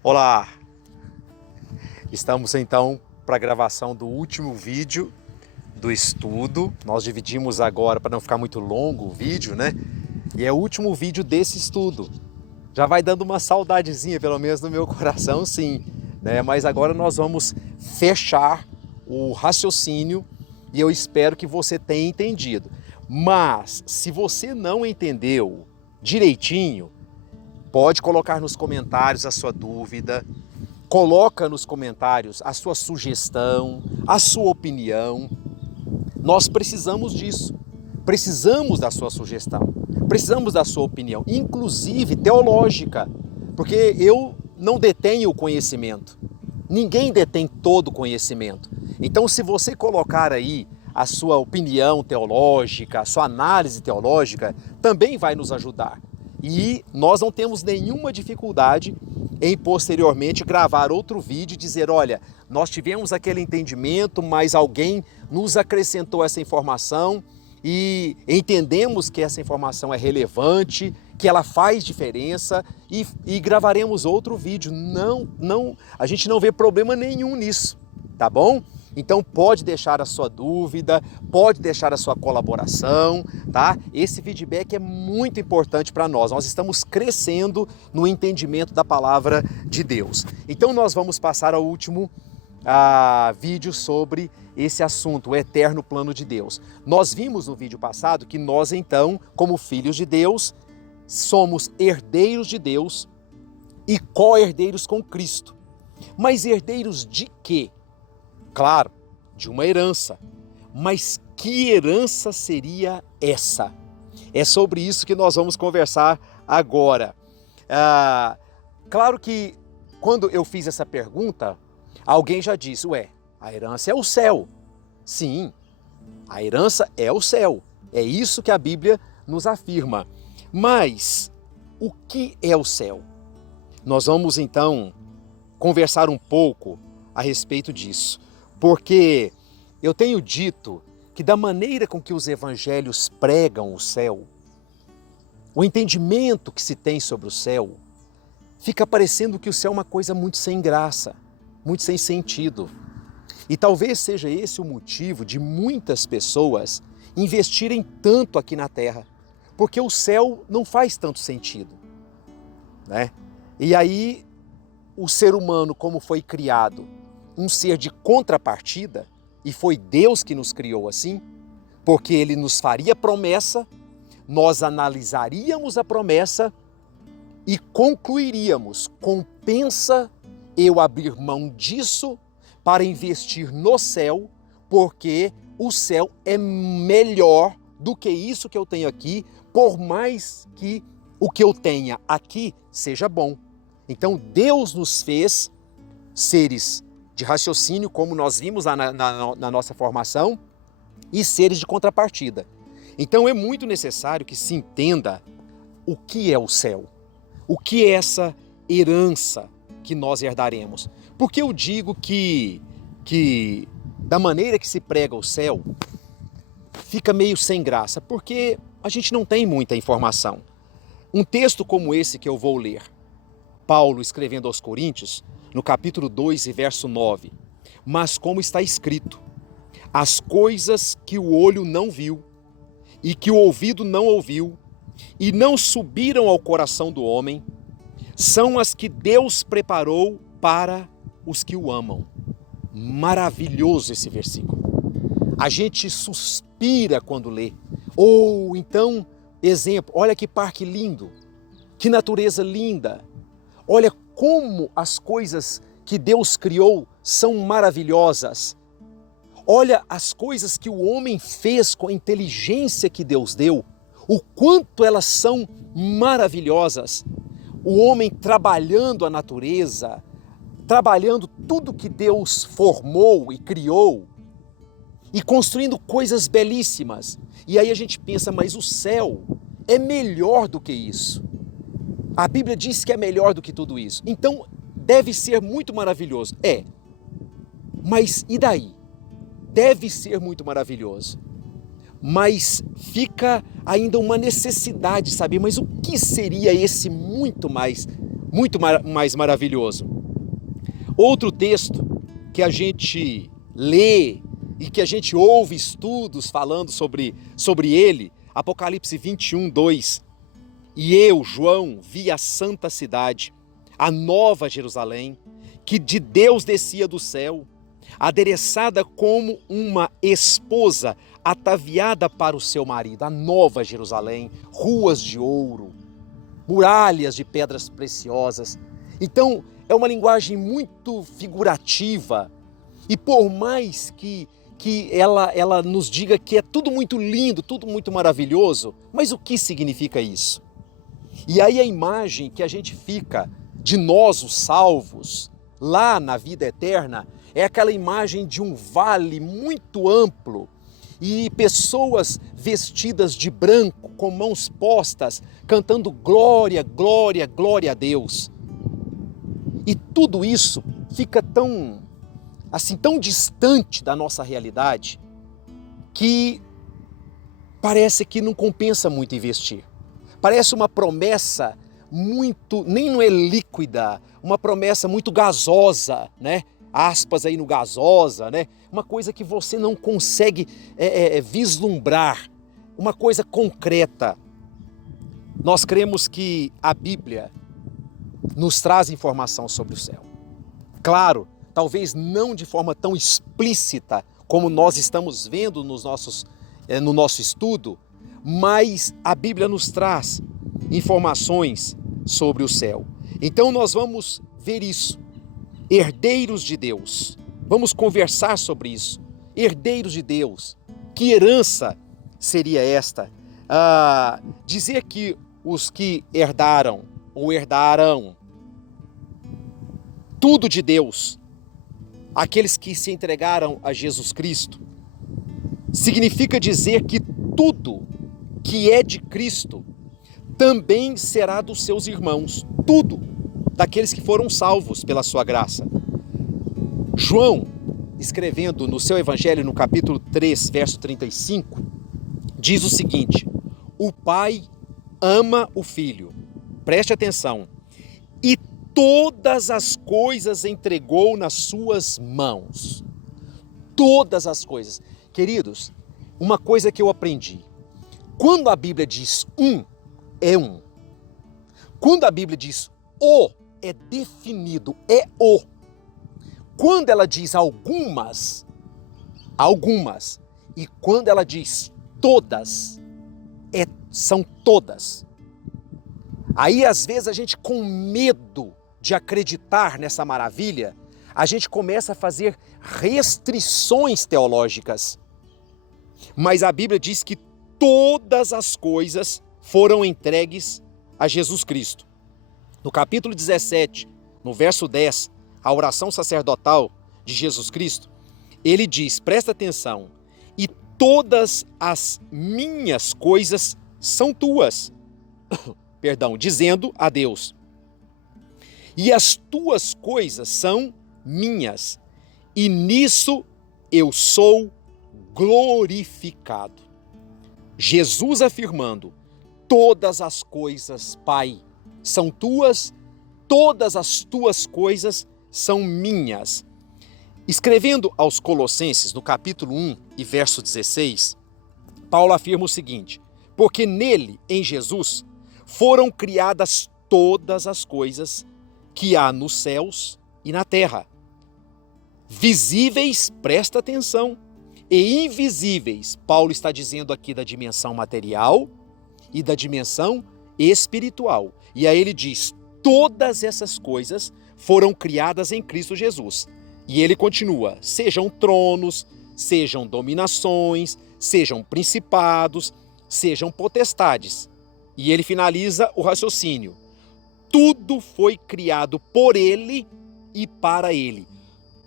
Olá! Estamos então para a gravação do último vídeo do estudo. Nós dividimos agora para não ficar muito longo o vídeo, né? E é o último vídeo desse estudo. Já vai dando uma saudadezinha, pelo menos no meu coração, sim, né? Mas agora nós vamos fechar o raciocínio e eu espero que você tenha entendido. Mas se você não entendeu direitinho, pode colocar nos comentários a sua dúvida, coloca nos comentários a sua sugestão, a sua opinião. Nós precisamos disso, precisamos da sua sugestão, precisamos da sua opinião, inclusive teológica, porque eu não detenho o conhecimento, ninguém detém todo o conhecimento. Então, se você colocar aí a sua opinião teológica, a sua análise teológica, também vai nos ajudar. E nós não temos nenhuma dificuldade em posteriormente gravar outro vídeo e dizer, olha, nós tivemos aquele entendimento, mas alguém nos acrescentou essa informação e entendemos que essa informação é relevante, que ela faz diferença e gravaremos outro vídeo. A gente não vê problema nenhum nisso, tá bom? Então pode deixar a sua dúvida, pode deixar a sua colaboração, tá? Esse feedback é muito importante para nós. Nós estamos crescendo no entendimento da palavra de Deus. Então nós vamos passar ao último vídeo sobre esse assunto, o eterno plano de Deus. Nós vimos no vídeo passado que nós então, como filhos de Deus, somos herdeiros de Deus e co-herdeiros com Cristo. Mas herdeiros de quê? Claro, de uma herança. Mas que herança seria essa? É sobre isso que nós vamos conversar agora. Claro que quando eu fiz essa pergunta, alguém já disse, a herança é o céu. Sim, a herança é o céu. É isso que a Bíblia nos afirma. Mas o que é o céu? Nós vamos então conversar um pouco a respeito disso. Porque eu tenho dito que da maneira com que os evangelhos pregam o céu, o entendimento que se tem sobre o céu, fica parecendo que o céu é uma coisa muito sem graça, muito sem sentido. E talvez seja esse o motivo de muitas pessoas investirem tanto aqui na terra, porque o céu não faz tanto sentido, né? E aí o ser humano, como foi criado, um ser de contrapartida, e foi Deus que nos criou assim, porque Ele nos faria promessa, nós analisaríamos a promessa e concluiríamos, compensa eu abrir mão disso para investir no céu, porque o céu é melhor do que isso que eu tenho aqui, por mais que o que eu tenha aqui seja bom. Então Deus nos fez seres de raciocínio, como nós vimos na nossa formação, e seres de contrapartida. Então é muito necessário que se entenda o que é o céu, o que é essa herança que nós herdaremos. Porque eu digo que da maneira que se prega o céu, fica meio sem graça, porque a gente não tem muita informação. Um texto como esse que eu vou ler, Paulo escrevendo aos Coríntios, no capítulo 2 e verso 9, mas como está escrito, as coisas que o olho não viu, e que o ouvido não ouviu, e não subiram ao coração do homem, são as que Deus preparou para os que o amam. Maravilhoso esse versículo. A gente suspira quando lê. Ou então, exemplo, olha que parque lindo, que natureza linda, olha como as coisas que Deus criou são maravilhosas. Olha as coisas que o homem fez com a inteligência que Deus deu, o quanto elas são maravilhosas. O homem trabalhando a natureza, trabalhando tudo que Deus formou e criou, e construindo coisas belíssimas. E aí a gente pensa, mas o céu é melhor do que isso. A Bíblia diz que é melhor do que tudo isso. Então, deve ser muito maravilhoso. Mas e daí? Deve ser muito maravilhoso. Mas fica ainda uma necessidade de saber, mas o que seria esse muito mais muito mais maravilhoso. Outro texto que a gente lê e que a gente ouve estudos falando sobre ele, Apocalipse 21, 2. E eu, João, vi a santa cidade, a nova Jerusalém, que de Deus descia do céu, adereçada como uma esposa ataviada para o seu marido. A nova Jerusalém, ruas de ouro, muralhas de pedras preciosas. Então, é uma linguagem muito figurativa. E por mais que ela nos diga que é tudo muito lindo, tudo muito maravilhoso, mas o que significa isso? E aí a imagem que a gente fica de nós, os salvos, lá na vida eterna, é aquela imagem de um vale muito amplo e pessoas vestidas de branco, com mãos postas, cantando glória, glória, glória a Deus. E tudo isso fica tão distante da nossa realidade, que parece que não compensa muito investir. Parece uma promessa muito, nem não é líquida, uma promessa muito gasosa, né? Aspas aí no gasosa, né? Uma coisa que você não consegue vislumbrar, uma coisa concreta. Nós cremos que a Bíblia nos traz informação sobre o céu. Claro, talvez não de forma tão explícita como nós estamos vendo no nosso estudo, mas a Bíblia nos traz informações sobre o céu. Então nós vamos ver isso. Herdeiros de Deus. Vamos conversar sobre isso. Herdeiros de Deus. Que herança seria esta? Dizer que os que herdaram ou herdarão tudo de Deus, aqueles que se entregaram a Jesus Cristo, significa dizer que tudo que é de Cristo também será dos seus irmãos, tudo daqueles que foram salvos pela sua graça. João, escrevendo no seu evangelho no capítulo 3, verso 35, diz o seguinte: o Pai ama o Filho, preste atenção, e todas as coisas entregou nas suas mãos. Todas as coisas. Queridos, uma coisa que eu aprendi: quando a Bíblia diz um, é um. Quando a Bíblia diz o, é definido, é o. Quando ela diz algumas. E quando ela diz todas, são todas. Aí às vezes a gente, com medo de acreditar nessa maravilha, a gente começa a fazer restrições teológicas. Mas a Bíblia diz que todas as coisas foram entregues a Jesus Cristo. No capítulo 17, no verso 10, a oração sacerdotal de Jesus Cristo, ele diz, presta atenção, e todas as minhas coisas são tuas. Perdão, dizendo a Deus. E as tuas coisas são minhas, e nisso eu sou glorificado. Jesus afirmando, todas as coisas, Pai, são tuas, todas as tuas coisas são minhas. Escrevendo aos Colossenses, no capítulo 1 e verso 16, Paulo afirma o seguinte: porque nele, em Jesus, foram criadas todas as coisas que há nos céus e na terra, visíveis, presta atenção, e invisíveis. Paulo está dizendo aqui da dimensão material e da dimensão espiritual. E aí ele diz, todas essas coisas foram criadas em Cristo Jesus. E ele continua, sejam tronos, sejam dominações, sejam principados, sejam potestades. E ele finaliza o raciocínio. Tudo foi criado por ele e para ele.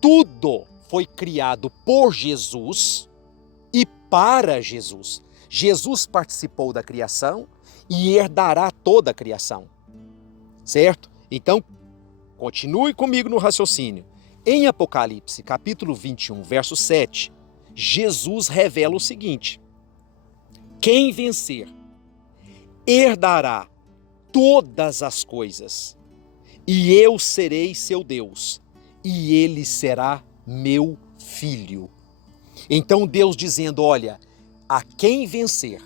Tudo foi criado por Jesus e para Jesus. Jesus participou da criação e herdará toda a criação. Certo? Então, continue comigo no raciocínio. Em Apocalipse, capítulo 21, verso 7, Jesus revela o seguinte: quem vencer herdará todas as coisas, e eu serei seu Deus, e ele será meu filho. Então Deus dizendo, olha, a quem vencer,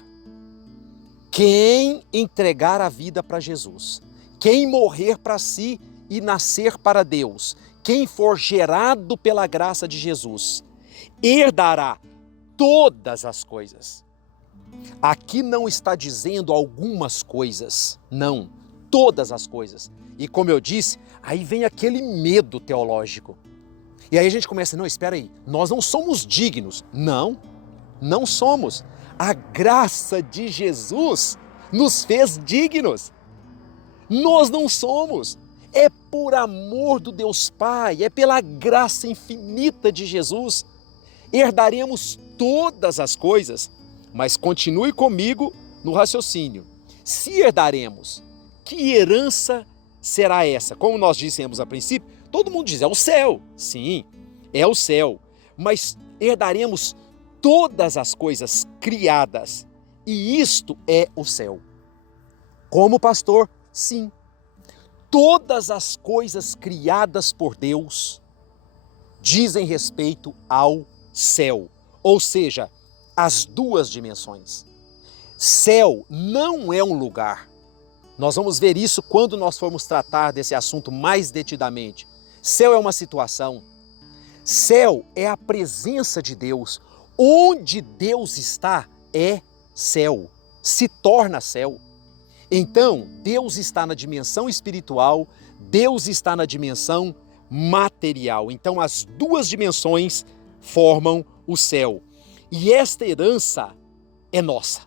quem entregar a vida para Jesus, quem morrer para si e nascer para Deus, quem for gerado pela graça de Jesus, herdará todas as coisas. Aqui não está dizendo algumas coisas, não, todas as coisas. E como eu disse, aí vem aquele medo teológico. E aí a gente começa, não, espera aí, nós não somos dignos. Não, não somos. A graça de Jesus nos fez dignos. Nós não somos. É por amor do Deus Pai, é pela graça infinita de Jesus. Herdaremos todas as coisas, mas continue comigo no raciocínio. Se herdaremos, que herança será essa? Como nós dissemos a princípio, todo mundo diz, é o céu. Sim, é o céu. Mas herdaremos todas as coisas criadas. E isto é o céu. Como pastor, sim. Todas as coisas criadas por Deus dizem respeito ao céu. Ou seja, as duas dimensões. Céu não é um lugar. Nós vamos ver isso quando nós formos tratar desse assunto mais detidamente. Céu é uma situação. Céu é a presença de Deus. Onde Deus está é céu, se torna céu. Então, Deus está na dimensão espiritual, Deus está na dimensão material. Então, as duas dimensões formam o céu. E esta herança é nossa.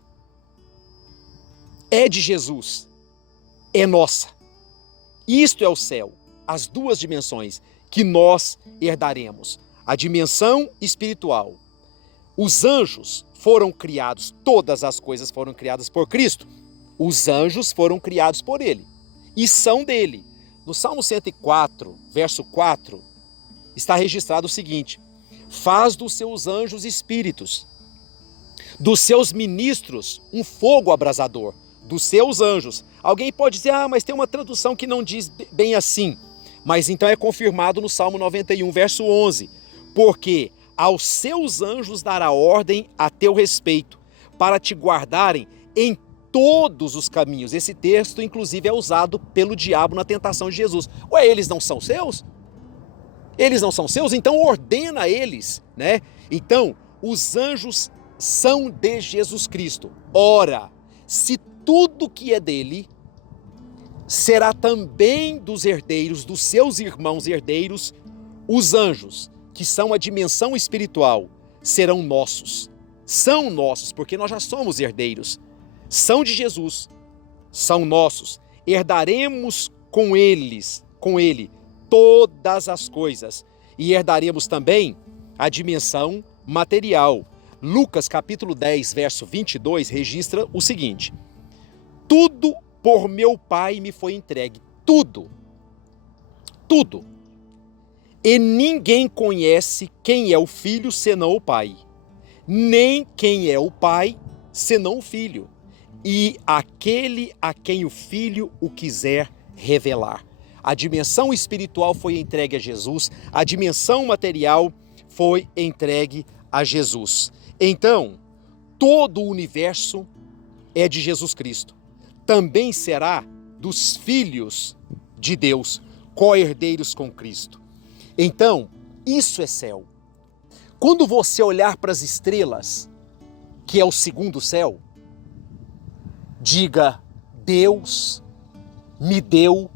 É de Jesus. É nossa. Isto é o céu, as duas dimensões que nós herdaremos. A dimensão espiritual. Os anjos foram criados, todas as coisas foram criadas por Cristo. Os anjos foram criados por Ele e são dele. No Salmo 104, verso 4, está registrado o seguinte: faz dos seus anjos espíritos, dos seus ministros um fogo abrasador, dos seus anjos. Alguém pode dizer, mas tem uma tradução que não diz bem assim. Mas então é confirmado no Salmo 91, verso 11. Porque aos seus anjos dará ordem a teu respeito, para te guardarem em todos os caminhos. Esse texto, inclusive, é usado pelo diabo na tentação de Jesus. Ué, eles não são seus? Eles não são seus? Então ordena a eles, né? Então, os anjos são de Jesus Cristo. Ora, se tudo que é dele será também dos herdeiros, dos seus irmãos herdeiros, os anjos, que são a dimensão espiritual, serão nossos. São nossos, porque nós já somos herdeiros. São de Jesus, são nossos. Herdaremos com ele, todas as coisas. E herdaremos também a dimensão material. Lucas capítulo 10, verso 22, registra o seguinte: tudo por meu Pai me foi entregue. Tudo. Tudo. E ninguém conhece quem é o Filho senão o Pai, nem quem é o Pai senão o Filho, e aquele a quem o Filho o quiser revelar. A dimensão espiritual foi entregue a Jesus, a dimensão material foi entregue a Jesus. Então, todo o universo é de Jesus Cristo. Também será dos filhos de Deus, co-herdeiros com Cristo. Então, isso é céu. Quando você olhar para as estrelas, que é o segundo céu, diga, Deus me deu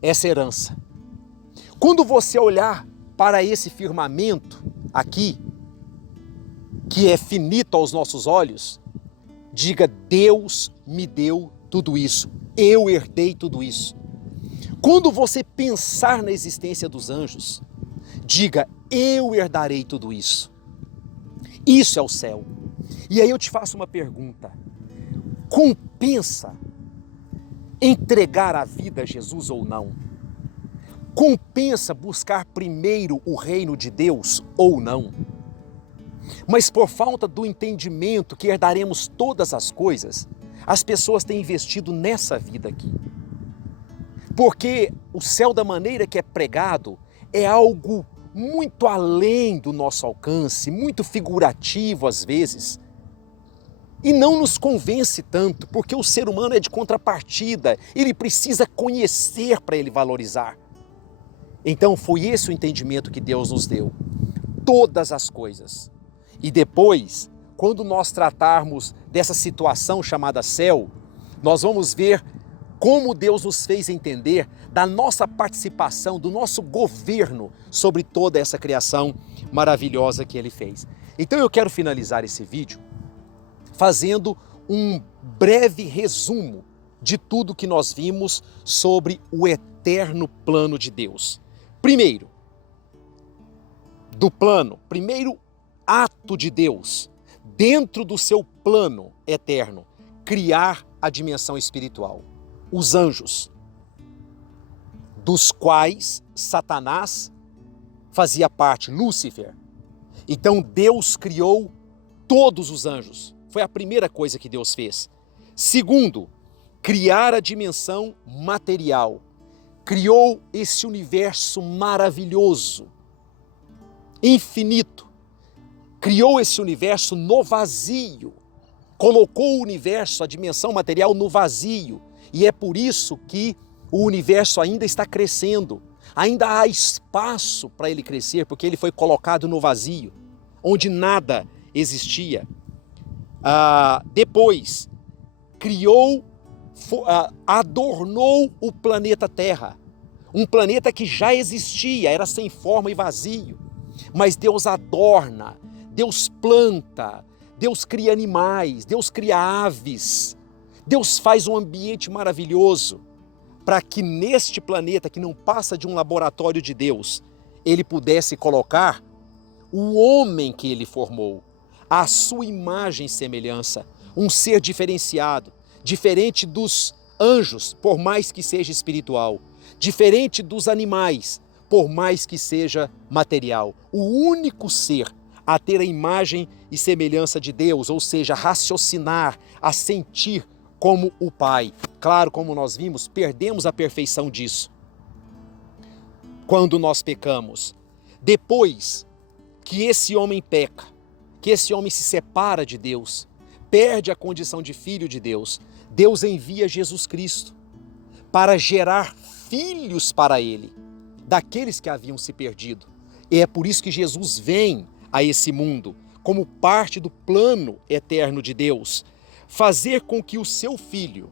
essa herança. Quando você olhar para esse firmamento aqui, que é finito aos nossos olhos, diga, Deus me deu tudo isso, eu herdei tudo isso. Quando você pensar na existência dos anjos, diga, eu herdarei tudo isso. Isso é o céu. E aí eu te faço uma pergunta: compensa entregar a vida a Jesus ou não? Compensa buscar primeiro o reino de Deus ou não? Mas por falta do entendimento que herdaremos todas as coisas, as pessoas têm investido nessa vida aqui. Porque o céu da maneira que é pregado é algo muito além do nosso alcance, muito figurativo às vezes. E não nos convence tanto, porque o ser humano é de contrapartida, ele precisa conhecer para ele valorizar. Então foi esse o entendimento que Deus nos deu. Todas as coisas. E depois, quando nós tratarmos dessa situação chamada céu, nós vamos ver como Deus nos fez entender da nossa participação, do nosso governo sobre toda essa criação maravilhosa que Ele fez. Então eu quero finalizar esse vídeo fazendo um breve resumo de tudo que nós vimos sobre o eterno plano de Deus. Primeiro ato de Deus, dentro do seu plano eterno, criar a dimensão espiritual. Os anjos, dos quais Satanás fazia parte, Lúcifer. Então Deus criou todos os anjos. Foi a primeira coisa que Deus fez. Segundo, criar a dimensão material. Criou esse universo maravilhoso, infinito. Criou esse universo no vazio. Colocou o universo, a dimensão material, no vazio. E é por isso que o universo ainda está crescendo. Ainda há espaço para ele crescer, porque ele foi colocado no vazio, onde nada existia. Depois, criou, adornou o planeta Terra. Um planeta que já existia, era sem forma e vazio. Mas Deus adorna, Deus planta, Deus cria animais, Deus cria aves. Deus faz um ambiente maravilhoso para que neste planeta, que não passa de um laboratório de Deus, Ele pudesse colocar o homem que Ele formou, a sua imagem e semelhança, um ser diferenciado, diferente dos anjos, por mais que seja espiritual, diferente dos animais, por mais que seja material. O único ser a ter a imagem e semelhança de Deus, ou seja, raciocinar, a sentir como o Pai. Claro, como nós vimos, perdemos a perfeição disso quando nós pecamos. Depois que esse homem peca, que esse homem se separa de Deus, perde a condição de filho de Deus, Deus envia Jesus Cristo para gerar filhos para Ele, daqueles que haviam se perdido. E é por isso que Jesus vem a esse mundo, como parte do plano eterno de Deus, fazer com que o seu Filho,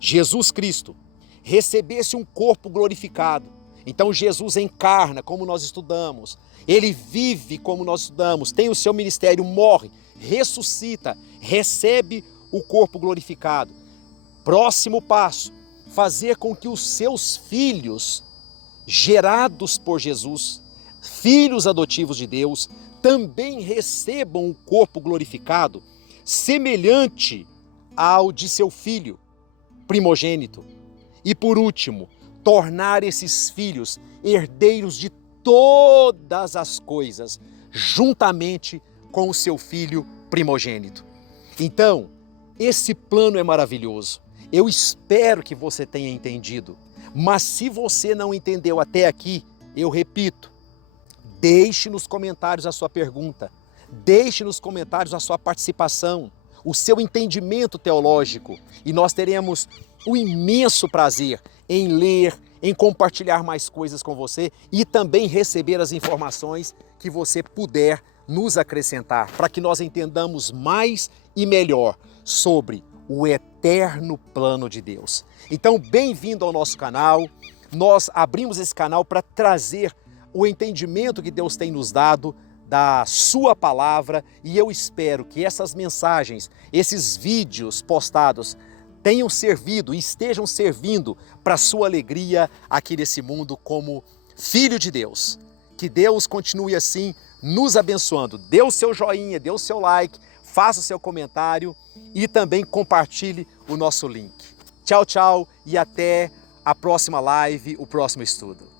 Jesus Cristo, recebesse um corpo glorificado. Então Jesus encarna, como nós estudamos, Ele vive como nós estudamos, tem o seu ministério, morre, ressuscita, recebe o corpo glorificado. Próximo passo, fazer com que os seus filhos, gerados por Jesus, filhos adotivos de Deus, também recebam o corpo glorificado, semelhante ao de seu filho primogênito. E por último, tornar esses filhos herdeiros de todas as coisas, juntamente com o seu filho primogênito. Então, esse plano é maravilhoso. Eu espero que você tenha entendido. Mas se você não entendeu até aqui, eu repito, deixe nos comentários a sua pergunta. Deixe nos comentários a sua participação, o seu entendimento teológico, e nós teremos o imenso prazer em ler, em compartilhar mais coisas com você e também receber as informações que você puder nos acrescentar, para que nós entendamos mais e melhor sobre o eterno plano de Deus. Então, bem-vindo ao nosso canal. Nós abrimos esse canal para trazer o entendimento que Deus tem nos dado da sua palavra, e eu espero que essas mensagens, esses vídeos postados tenham servido e estejam servindo para a sua alegria aqui nesse mundo como filho de Deus. Que Deus continue assim nos abençoando. Dê o seu joinha, dê o seu like, faça o seu comentário e também compartilhe o nosso link. Tchau, tchau e até a próxima live, o próximo estudo.